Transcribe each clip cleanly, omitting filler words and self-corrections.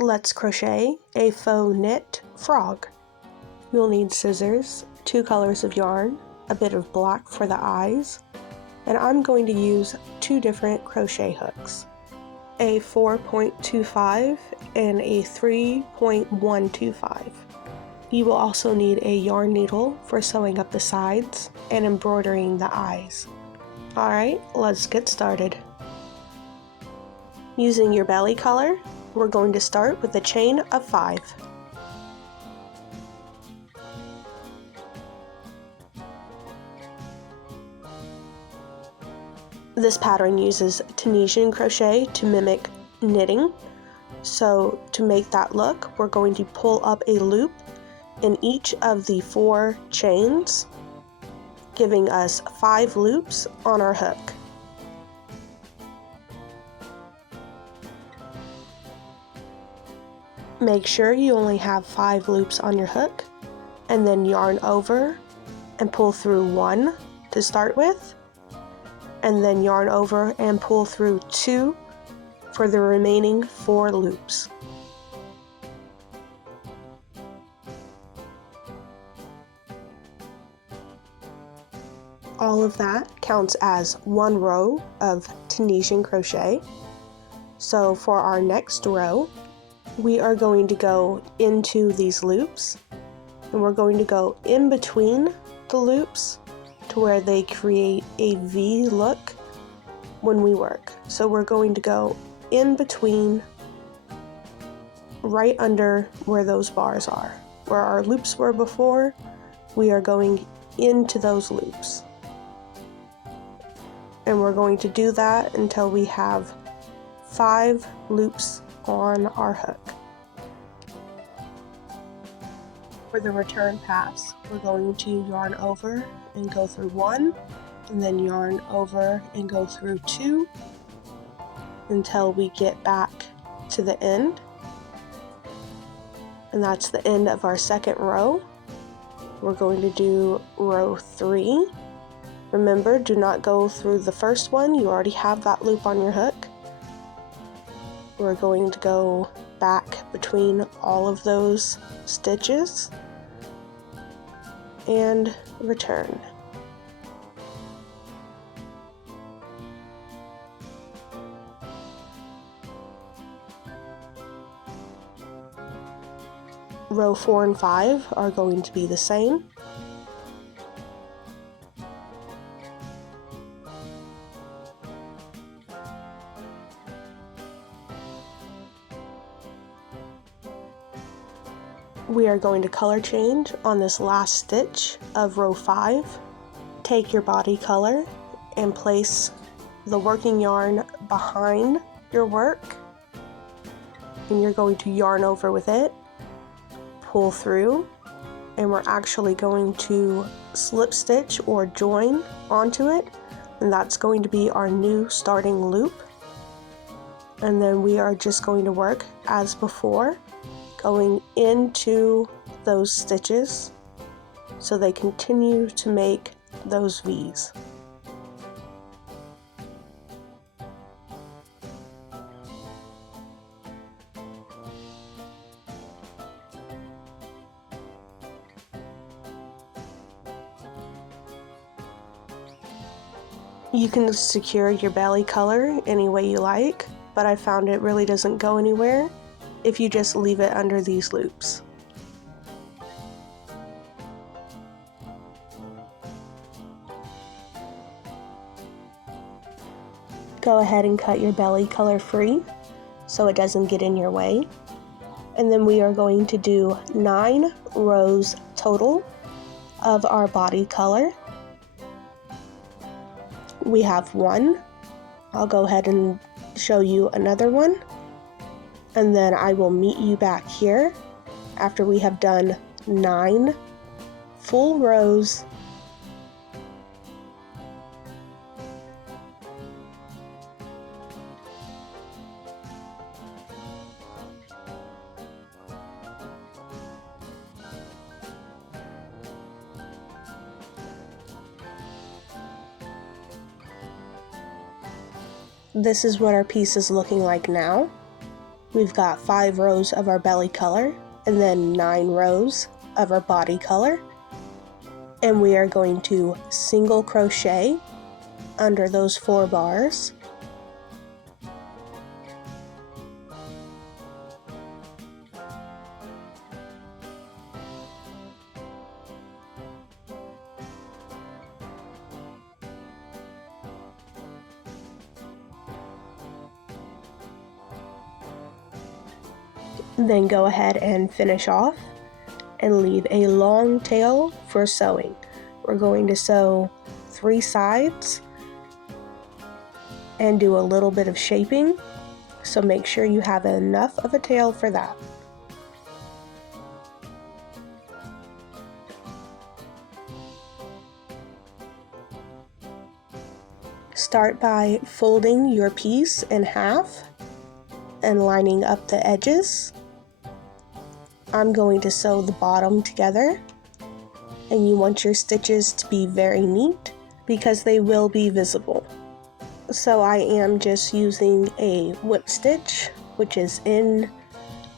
Let's crochet a faux knit frog. You'll need scissors, 2 colors of yarn, a bit of black for the eyes, and I'm going to use 2 different crochet hooks, a 4.25 and a 3.125. You will also need a yarn needle for sewing up the sides and embroidering the eyes. Alright, let's get started. Using your belly color, we're going to start with a chain of 5. This pattern uses Tunisian crochet to mimic knitting. So to make that look, we're going to pull up a loop in each of the 4 chains, giving us 5 loops on our hook. Make sure you only have 5 loops on your hook, and then yarn over and pull through 1 to start with, and then yarn over and pull through 2 for the remaining 4 loops. All of that counts as 1 row of Tunisian crochet. So for our next row, we are going to go into these loops, and we're going to go in between the loops to where they create a V look when we work. So we're going to go in between, right under where those bars are. Where our loops were before, we are going into those loops. And we're going to do that until we have 5 loops on our hook. For the return pass, we're going to yarn over and go through 1, and then yarn over and go through 2 until we get back to the end. And that's the end of our second row. We're going to do row 3. Remember, do not go through the first one. You already have that loop on your hook. We're going to go back between all of those stitches and return. Row 4 and 5 are going to be the same. We are going to color change on this last stitch of row 5. Take your body color and place the working yarn behind your work, and you're going to yarn over with it, pull through, and we're actually going to slip stitch or join onto it, and that's going to be our new starting loop. And then we are just going to work as before, going into those stitches so they continue to make those V's. You can secure your belly color any way you like, but I found it really doesn't go anywhere if you just leave it under these loops. Go ahead and cut your belly color free so it doesn't get in your way. And then we are going to do 9 rows total of our body color. We have 1. I'll go ahead and show you another one, and then I will meet you back here after we have done 9 full rows This is what our piece is looking like now. We've got 5 rows of our belly color and then 9 rows of our body color. And we are going to single crochet under those 4 bars. Then go ahead and finish off and leave a long tail for sewing. We're going to sew 3 sides and do a little bit of shaping, so make sure you have enough of a tail for that. Start by folding your piece in half and lining up the edges. I'm going to sew the bottom together, and you want your stitches to be very neat because they will be visible. So I am just using a whip stitch, which is in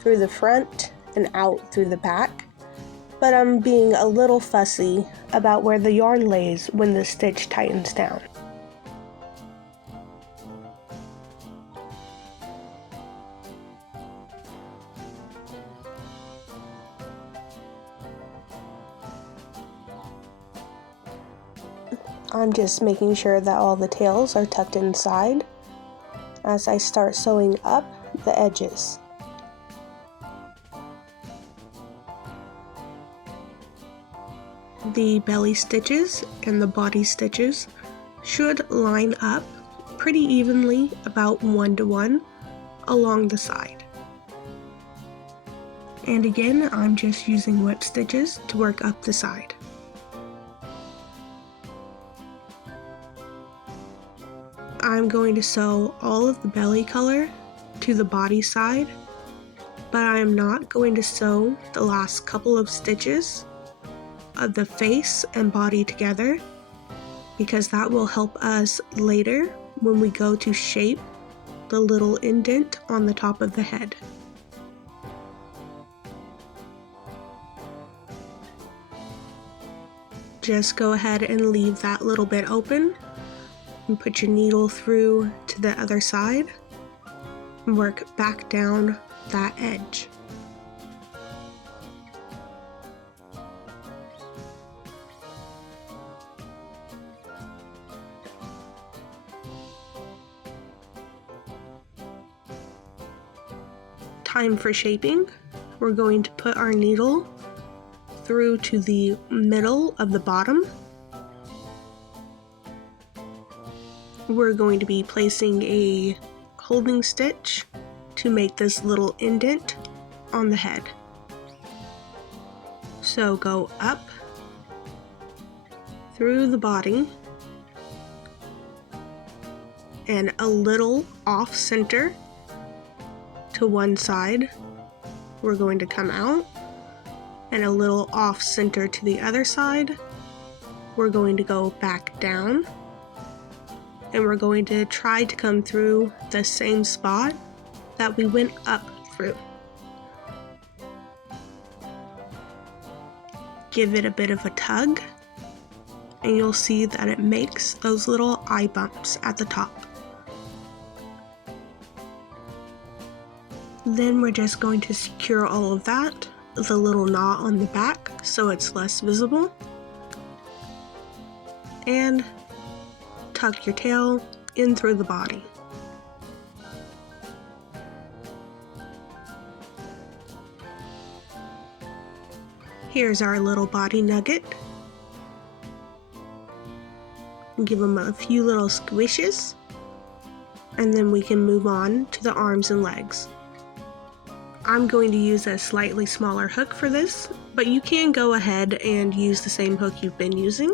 through the front and out through the back, but I'm being a little fussy about where the yarn lays when the stitch tightens down. I'm just making sure that all the tails are tucked inside as I start sewing up the edges. The belly stitches and the body stitches should line up pretty evenly, about 1 to 1 along the side. And again, I'm just using whip stitches to work up the side. I'm going to sew all of the belly color to the body side, but I am not going to sew the last couple of stitches of the face and body together, because that will help us later when we go to shape the little indent on the top of the head. Just go ahead and leave that little bit open and put your needle through to the other side and work back down that edge. Time for shaping. We're going to put our needle through to the middle of the bottom. We're going to be placing a holding stitch to make this little indent on the head. So go up through the body and a little off center to one side. We're going to come out, and a little off center to the other side. We're going to go back down, and we're going to try to come through the same spot that we went up through. Give it a bit of a tug, and you'll see that it makes those little eye bumps at the top. Then we're just going to secure all of that with a little knot on the back so it's less visible. And tuck your tail in through the body. Here's our little body nugget. Give them a few little squishes, and then we can move on to the arms and legs. I'm going to use a slightly smaller hook for this, but you can go ahead and use the same hook you've been using.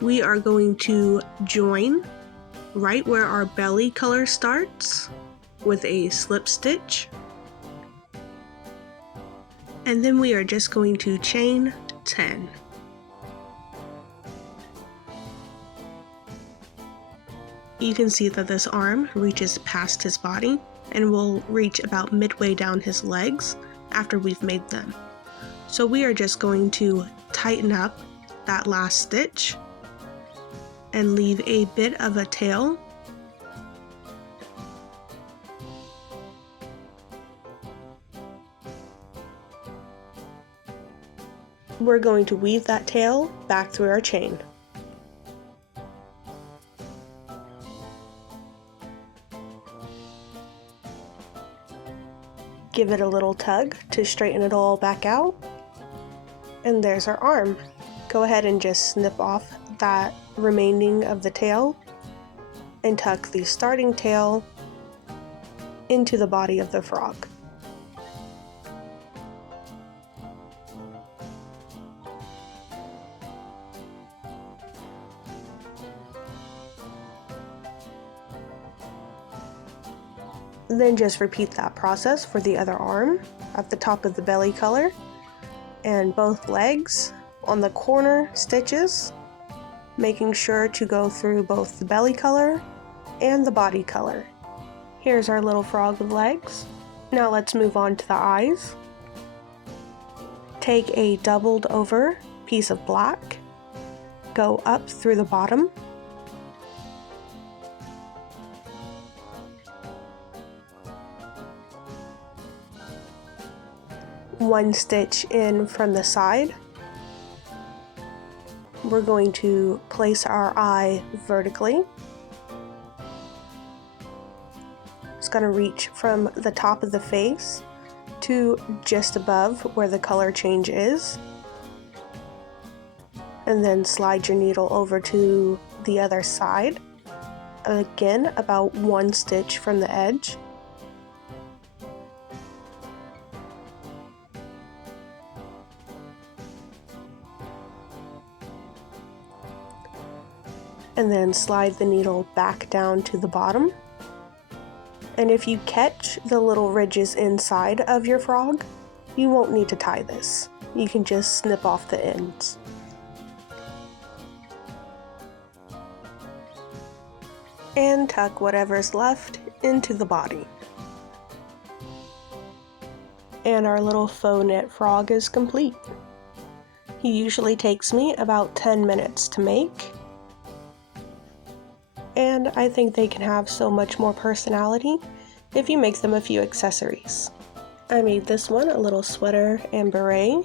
We are going to join right where our belly color starts with a slip stitch. And then we are just going to chain 10. You can see that this arm reaches past his body, and will reach about midway down his legs after we've made them. So we are just going to tighten up that last stitch and leave a bit of a tail. We're going to weave that tail back through our chain. Give it a little tug to straighten it all back out. And there's our arm. Go ahead and just snip off that remaining of the tail and tuck the starting tail into the body of the frog. Then just repeat that process for the other arm at the top of the belly color and both legs on the corner stitches, making sure to go through both the belly color and the body color. Here's our little frog with legs. Now let's move on to the eyes. Take a doubled over piece of black, go up through the bottom, one stitch in from the side. We're going to place our eye vertically. It's going to reach from the top of the face to just above where the color change is, and then slide your needle over to the other side, again about one stitch from the edge. And then slide the needle back down to the bottom. And if you catch the little ridges inside of your frog, you won't need to tie this. You can just snip off the ends. And tuck whatever's left into the body. And our little faux knit frog is complete. He usually takes me about 10 minutes to make. And I think they can have so much more personality if you make them a few accessories. I made this one a little sweater and beret,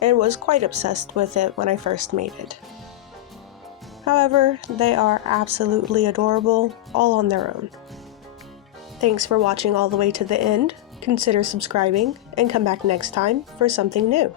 and was quite obsessed with it when I first made it. However, they are absolutely adorable all on their own. Thanks for watching all the way to the end. Consider subscribing and come back next time for something new.